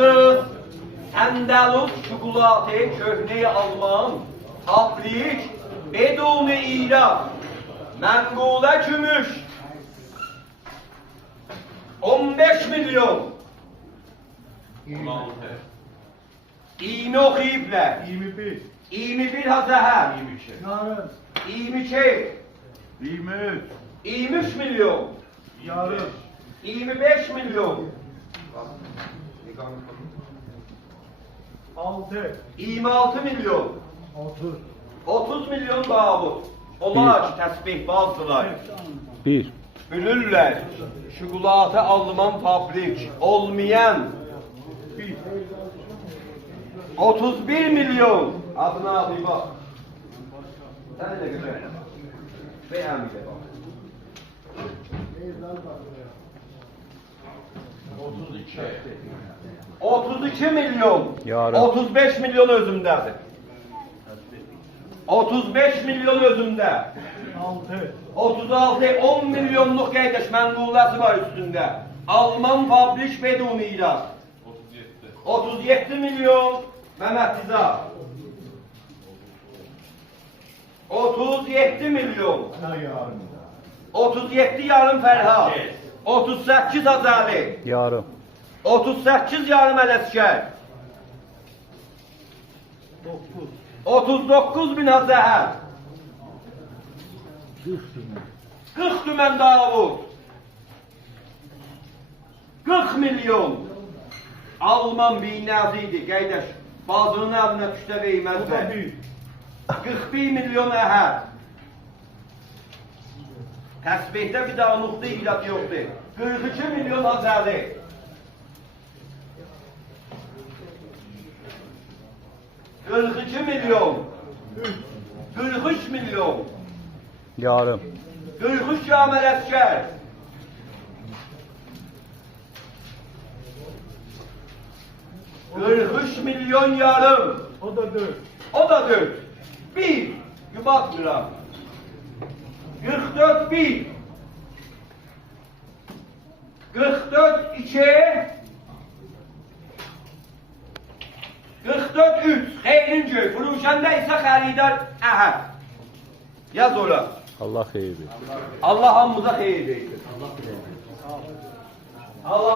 Yıldız, Endalus çikolatı, köhne Alman, Afrik, Beduni İran, Mengule gümüş, 15 milyon. 16. İğne okuyuple. 21. 21 hazır. 22. Yarım. 22. 23. 23 milyon. Yarım. 25 milyon. 6. 26 milyon. 30. 30 milyon Davud. Onlar ki təsbih bazdılar. 1. Bilirlər, şokolatı Alman fabrik olmayan 1. 31 milyon. Adına adı bak. Sen de güzel. Beğenmedi bak. 32. 32 milyon. Yarın. 35 milyon özümdədir. 35 milyon özümdə. 6. 36, 10 milyonluq qaydaş mənquləsi var üstündə. Alman fabrik beduni İran. 37. 37 milyon Mehmet Rıza. 37 milyon. Yarım. 37 yarım Ferhat. 38 Azali. Yarım. 38 yarım Ələskər. 9. 39 bin Hazəhər. 40 tümən Davud. 40 milyon. Alman binəzi idi, qaydaş. Bazının əlinə düşdə O da verməzlər. 1. 41 milyon əhər. Təsbihdə bir daha nuqta ilat yoxdur. 42 milyon Azəli. 42 milyon. 43 milyon. Yarım. 43 Şamil Əskər. 43 milyon yarım. O da 4. O da 4. 1. Yubatmıram. 44 1. 44 2. 44 3. Xeyrinci. Furuşəndə isə xəridar əhəd. Yaz ola. Allah xeyir versin. Allah hamımıza xeyir versin. Allah